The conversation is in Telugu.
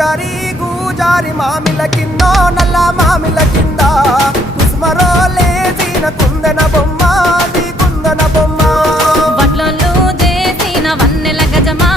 పూజారి గూజారి మామిల కిందో నల్ల మామిల కింద కుస్మరో లేచిన కుందన బొమ్మ కుందన బొమ్మ వడ్లలో చేసిన వన్నెల గజమా